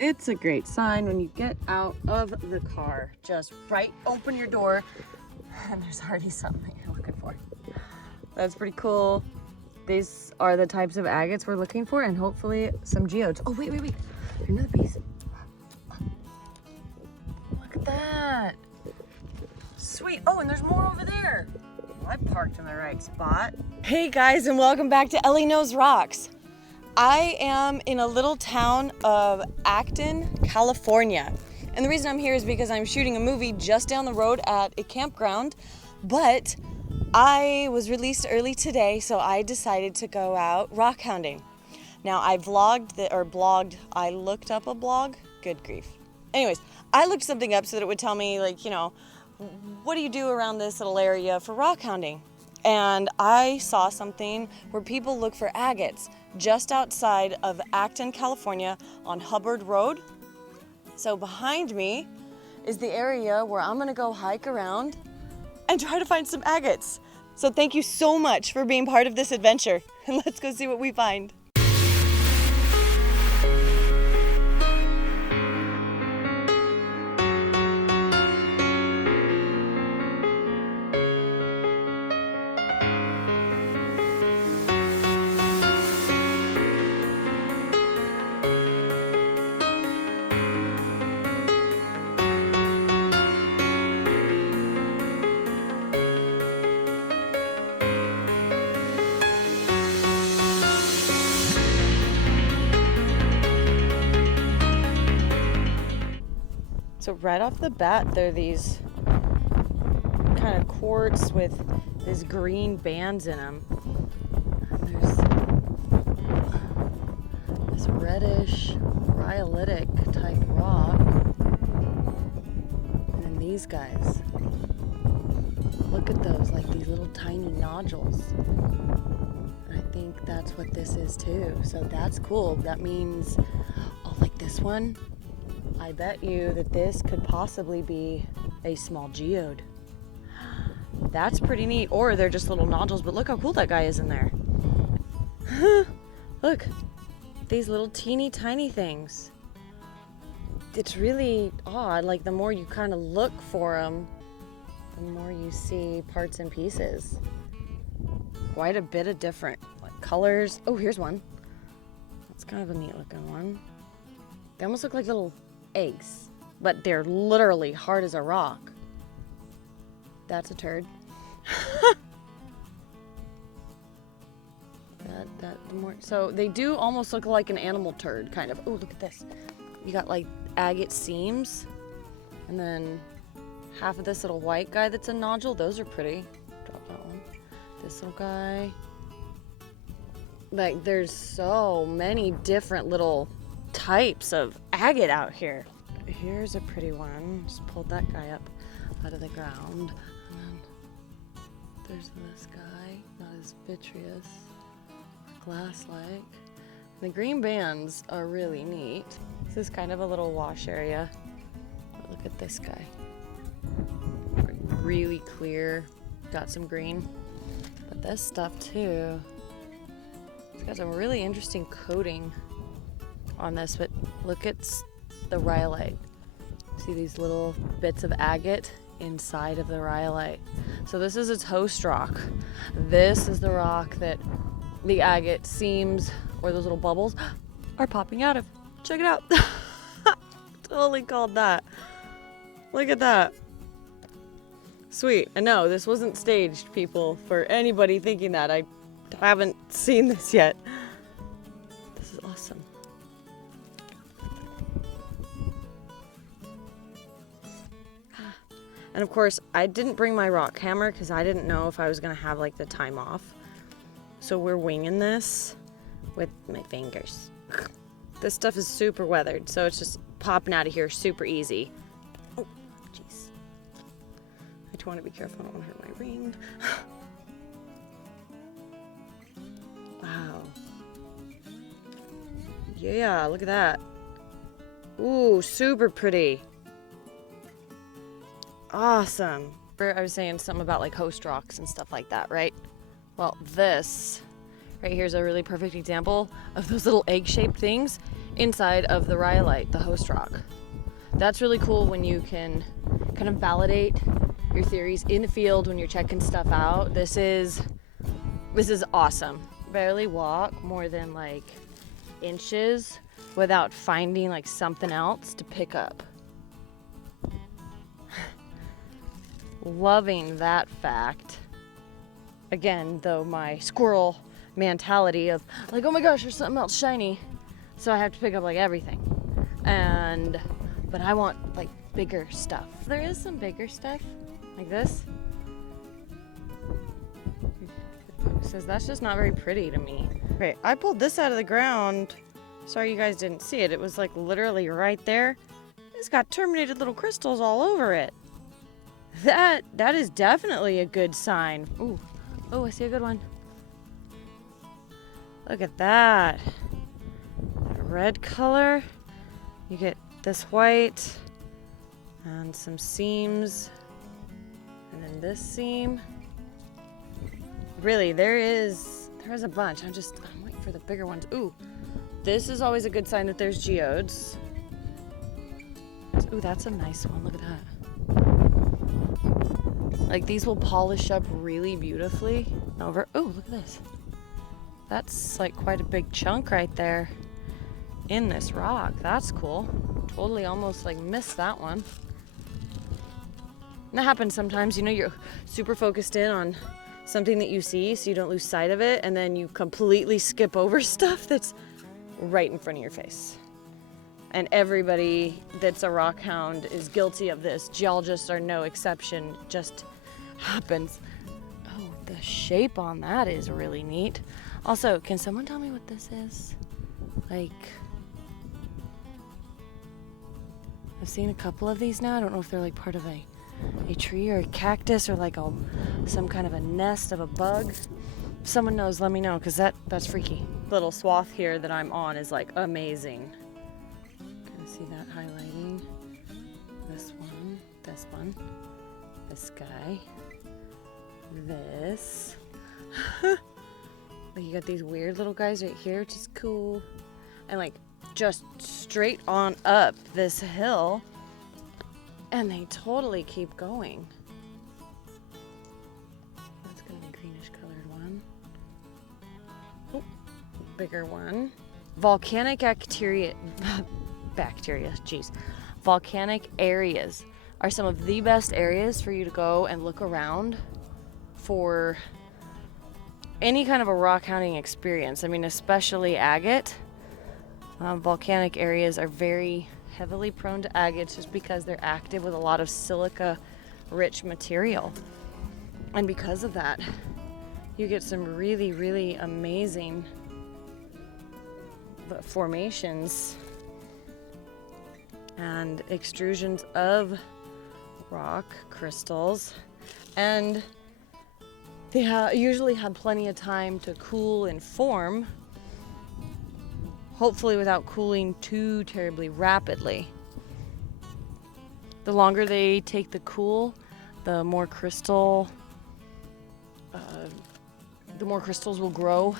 It's a great sign when you get out of the car. Just open your door and there's already something you're looking for. That's pretty cool. These are the types of agates we're looking for, and hopefully some geodes. Oh, wait. Another piece. Look at that. Sweet. Oh, and there's more over there. Well, I parked in the right spot. Hey guys, and welcome back to Elley Knows Rocks. I am in a little town of Acton, California. And the reason I'm here is because I'm shooting a movie just down the road at a campground, but I was released early today, so I decided to go out rock hounding. Now, I blogged, I looked up a blog, good grief. Anyways, I looked something up so that it would tell me, like, you know, what do you do around this little area for rock hounding? And I saw something where people look for agates just outside of Acton, California on Hubbard Road. So behind me is the area where I'm gonna go hike around and try to find some agates. So thank you so much for being part of this adventure, and let's go see what we find. So right off the bat, there are these kind of quartz with these green bands in them. And there's this reddish rhyolitic type rock. And then these guys. Look at those, like these little tiny nodules. And I think that's what this is too. So that's cool. That means, oh, like this one. I bet you that this could possibly be a small geode. That's pretty neat. Or they're just little nodules, but look how cool that guy is in there. Look, these little teeny tiny things. It's really odd. Like the more you kind of look for them, the more you see parts and pieces. Quite a bit of different like colors. Oh, here's one. That's kind of a neat looking one. They almost look like little eggs, but they're literally hard as a rock. That's a turd. So they do almost look like an animal turd, kind of. Oh, look at this. You got like agate seams, and then half of this little white guy that's a nodule. Those are pretty. Drop that one. This little guy. Like, there's so many different little types of agate out here. Here's a pretty one. Just pulled that guy up out of the ground. And then there's this guy, not as vitreous, glass-like. The green bands are really neat. This is kind of a little wash area. But look at this guy. Really clear, got some green. But this stuff too, it's got some really interesting coating on this, but look at the rhyolite. See these little bits of agate inside of the rhyolite. So this is its host rock. This is the rock that the agate seams, or those little bubbles, are popping out of. Check it out. Totally called that. Look at that. Sweet. And no, this wasn't staged, people, for anybody thinking that. I haven't seen this yet. This is awesome. And of course, I didn't bring my rock hammer because I didn't know if I was going to have like the time off. So we're winging this with my fingers. This stuff is super weathered, so it's just popping out of here super easy. Oh, jeez. I just want to be careful, I don't want to hurt my ring. Wow. Yeah, look at that. Ooh, super pretty. Awesome. I was saying something about like host rocks and stuff like that, right? Well, this right here is a really perfect example of those little egg-shaped things. inside of the rhyolite, the host rock. That's really cool when you can kind of validate your theories in the field when you're checking stuff out. This is awesome. Barely walk more than like inches without finding like something else to pick up. Loving that fact. Again, though, my squirrel mentality of like, oh my gosh, there's something else shiny, so I have to pick up like everything. But I want like bigger stuff. There is some bigger stuff like this. It says that's just not very pretty to me. Okay, I pulled this out of the ground. Sorry you guys didn't see it. It was like literally right there. It's got terminated little crystals all over it. That is definitely a good sign. Ooh, oh, I see a good one. Look at that. That red color. You get this white and some seams, and then this seam. Really, there is a bunch. I'm waiting for the bigger ones. Ooh, this is always a good sign that there's geodes. Ooh, that's a nice one. Look at that. Like, these will polish up really beautifully over. Oh, look at this. That's like quite a big chunk right there in this rock. That's cool. Totally almost like missed that one. And that happens sometimes, you know, you're super focused in on something that you see so you don't lose sight of it, and then you completely skip over stuff that's right in front of your face. And everybody that's a rock hound is guilty of this. Geologists are no exception. It just happens. Oh, the shape on that is really neat. Also, can someone tell me what this is? Like, I've seen a couple of these now. I don't know if they're like part of a tree or a cactus or like some kind of a nest of a bug. If someone knows, let me know, because that's freaky. Little swath here that I'm on is like amazing. Can you see that highlighting? This one, this guy, this. Like, you got these weird little guys right here, which is cool. And like just straight on up this hill, and they totally keep going. That's gonna be a greenish colored one. Oh, bigger one. Volcanic Volcanic areas are some of the best areas for you to go and look around for any kind of a rock hounding experience. I mean, especially agate. Volcanic areas are very heavily prone to agates just because they're active with a lot of silica-rich material. And because of that, you get some really, really amazing formations and extrusions of rock crystals. And they usually have plenty of time to cool and form, hopefully without cooling too terribly rapidly. The longer they take to cool, the more crystals will grow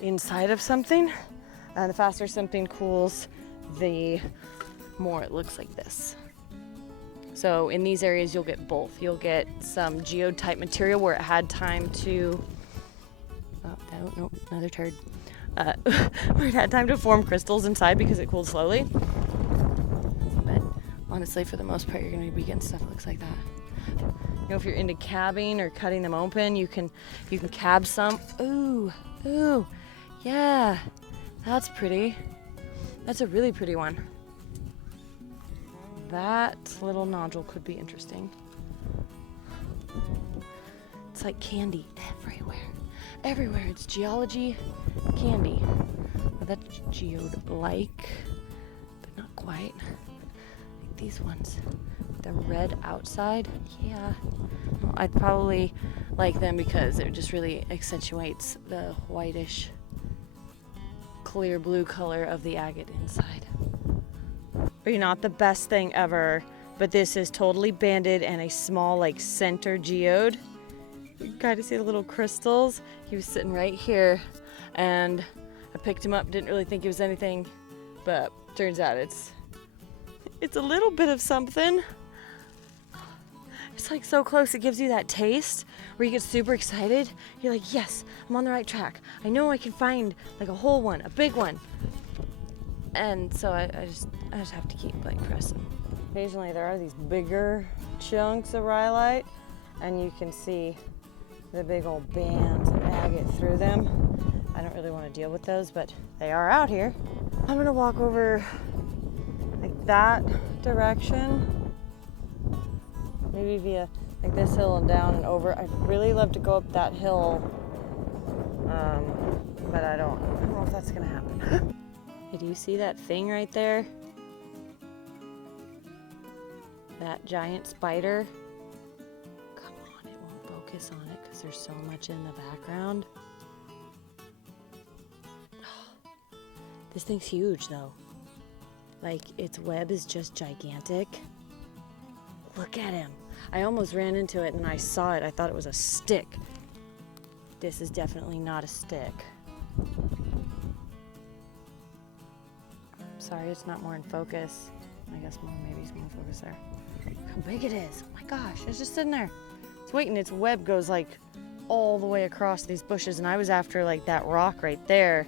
inside of something, and the faster something cools, the more it looks like this. So in these areas, you'll get both. You'll get some geode type material where it had time to, another turd. Where it had time to form crystals inside because it cooled slowly. But honestly, for the most part, you're going to be getting stuff that looks like that. You know, if you're into cabbing or cutting them open, you can cab some. Ooh, yeah, that's pretty. That's a really pretty one. That little nodule could be interesting. It's like candy everywhere. It's geology candy. Well, that's geode-like, but not quite. Like these ones, the red outside. Yeah, well, I'd probably like them because it just really accentuates the whitish, clear blue color of the agate inside. Maybe not the best thing ever, but this is totally banded and a small, like, center geode. You can kind of see the little crystals. He was sitting right here, and I picked him up, didn't really think he was anything But turns out it's a little bit of something. It's like so close. It gives you that taste where you get super excited. You're like, yes, I'm on the right track. I know I can find like a whole one, a big one. And so I just have to keep like pressing. Occasionally there are these bigger chunks of rhyolite, and you can see the big old bands of agate through them. I don't really want to deal with those, but they are out here. I'm gonna walk over like that direction. Maybe via like this hill and down and over. I'd really love to go up that hill, but I don't know if that's gonna happen. Hey, do you see that thing right there? That giant spider? Come on, it won't focus on it because there's so much in the background. This thing's huge though. Like, its web is just gigantic. Look at him. I almost ran into it and I saw it. I thought it was a stick. This is definitely not a stick. Sorry, it's not more in focus. I guess maybe it's more focus there. Look how big it is. Oh my gosh, it's just sitting there. It's waiting. Its web goes like all the way across these bushes, and I was after like that rock right there.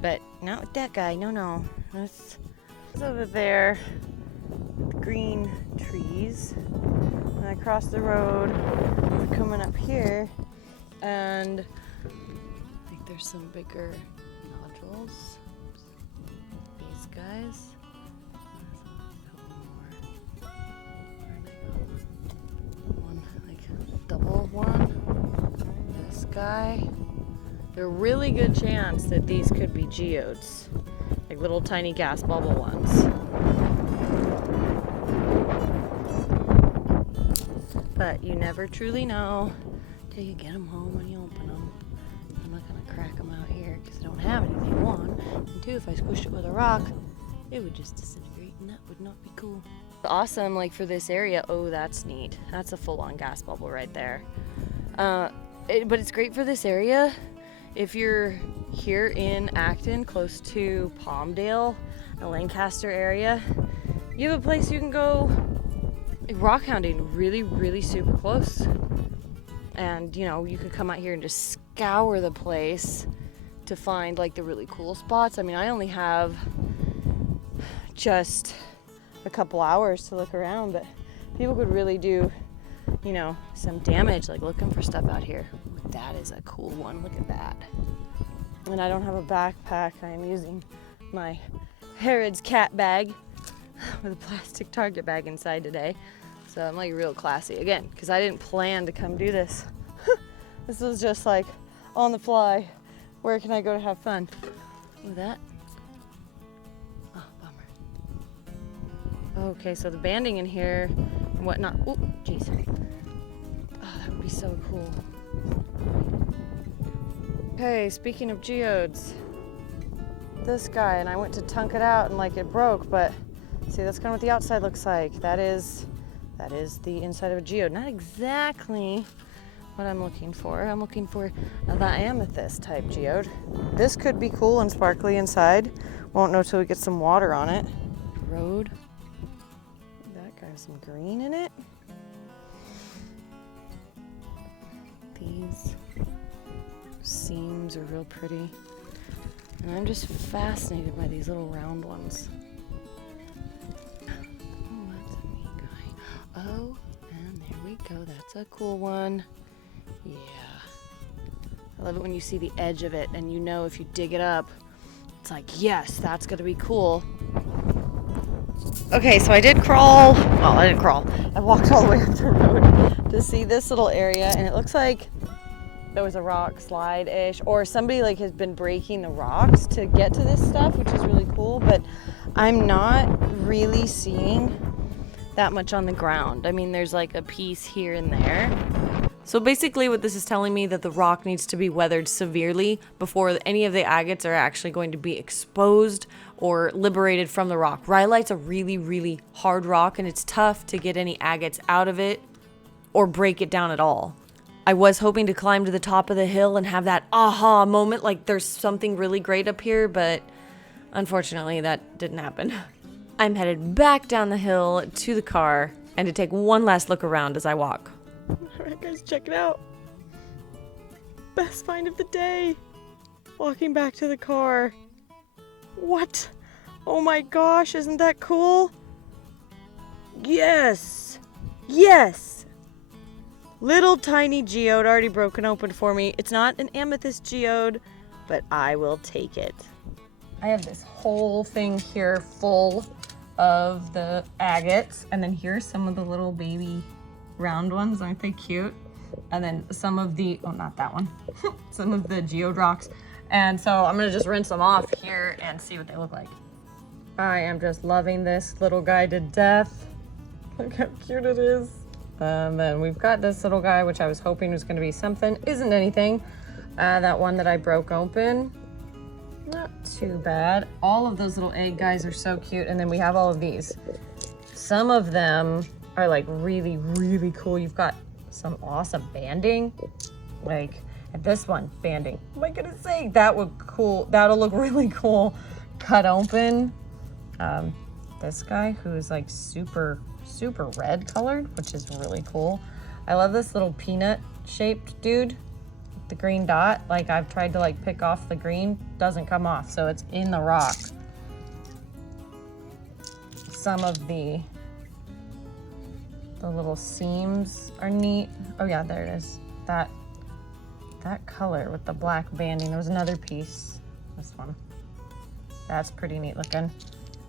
But not with that guy. No. That's over there. Green trees. And I crossed the road. We're coming up here, and I think there's some bigger nodules. These guys. One, like double one. This guy. There's a really good chance that these could be geodes, like little tiny gas bubble ones. But you never truly know till you get them home and you open them. I'm not gonna crack them out here because I don't have anything. One, and two, if I squished it with a rock, it would just disintegrate, and that would not be cool. Awesome, like for this area. Oh, that's neat. That's a full-on gas bubble right there. But it's great for this area. If you're here in Acton, close to Palmdale, the Lancaster area, you have a place you can go rock hounding really super close. And you know, you could come out here and just scour the place to find like the really cool spots. I mean, I only have just a couple hours to look around, but people could really do, you know, some damage like looking for stuff out here. That is a cool one. Look at that. And I don't have a backpack. I am using my Harrods cat bag with a plastic Target bag inside today. So I'm like real classy again, because I didn't plan to come do this. This was just like on the fly. Where can I go to have fun? Look at that. Oh, bummer. Okay, so the banding in here and whatnot. Oh, jeez. Oh, that would be so cool. Okay, speaking of geodes, this guy, and I went to tunk it out and like it broke, but see, that's kind of what the outside looks like. That is the inside of a geode. Not exactly what I'm looking for. I'm looking for the amethyst type geode. This could be cool and sparkly inside. Won't know till we get some water on it. Road. That guy has some green in it. These seams are real pretty. And I'm just fascinated by these little round ones. Oh, that's a neat guy. Oh, and there we go. That's a cool one. Yeah. I love it when you see the edge of it and you know if you dig it up, it's like, yes, that's gonna be cool. Okay, so I did crawl. Well, I didn't crawl. I walked all the way up the road to see this little area, and it looks like there was a rock slide-ish, or somebody like has been breaking the rocks to get to this stuff, which is really cool, but I'm not really seeing that much on the ground. I mean, there's like a piece here and there. So basically what this is telling me that the rock needs to be weathered severely before any of the agates are actually going to be exposed or liberated from the rock. Rhyolite's a really hard rock, and it's tough to get any agates out of it or break it down at all. I was hoping to climb to the top of the hill and have that aha moment, like there's something really great up here, but Unfortunately, that didn't happen. I'm headed back down the hill to the car and to take one last look around as I walk. All right, guys, check it out. Best find of the day. Walking back to the car. What? Oh my gosh, isn't that cool? Yes. Yes. Little tiny geode already broken open for me. It's not an amethyst geode, but I will take it. I have this whole thing here full of the agates, and then here's some of the little baby round ones. Aren't they cute? And then some of the, oh, not that one, some of the geode rocks. And so I'm gonna just rinse them off here and see what they look like. I am just loving this little guy to death. Look how cute it is. And then we've got this little guy, which I was hoping was gonna be something. Isn't anything. That one that I broke open, not too bad. All of those little egg guys are so cute. And then we have all of these. Some of them are like really, really cool. You've got some awesome banding. Like at this one, banding. Oh my goodness sake, that would cool. That'll look really cool cut open. This guy who's like super red colored, which is really cool. I love this little peanut shaped dude. The green dot, like I've tried to like pick off the green, doesn't come off, so it's in the rock. Some of the little seams are neat. Oh yeah, there it is. That color with the black banding. There was another piece, this one. That's pretty neat looking.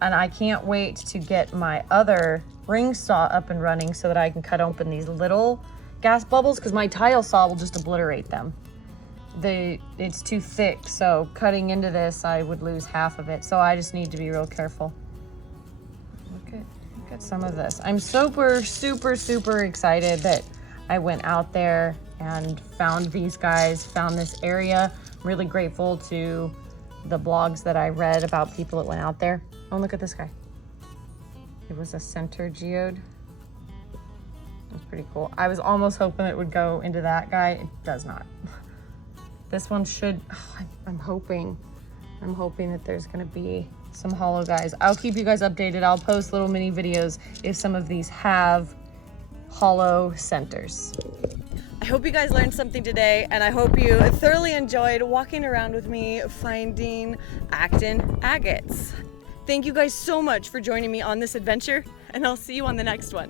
And I can't wait to get my other ring saw up and running so that I can cut open these little gas bubbles, because my tile saw will just obliterate them. It's too thick, so cutting into this, I would lose half of it. So I just need to be real careful. Look at some of this. I'm super excited that I went out there and found these guys, found this area. I'm really grateful to the blogs that I read about people that went out there. Oh, look at this guy. It was a center geode. That's pretty cool. I was almost hoping it would go into that guy. It does not. This one should, I'm hoping that there's gonna be some hollow guys. I'll keep you guys updated. I'll post little mini videos if some of these have hollow centers. I hope you guys learned something today, and I hope you thoroughly enjoyed walking around with me finding Acton agates. Thank you guys so much for joining me on this adventure, and I'll see you on the next one.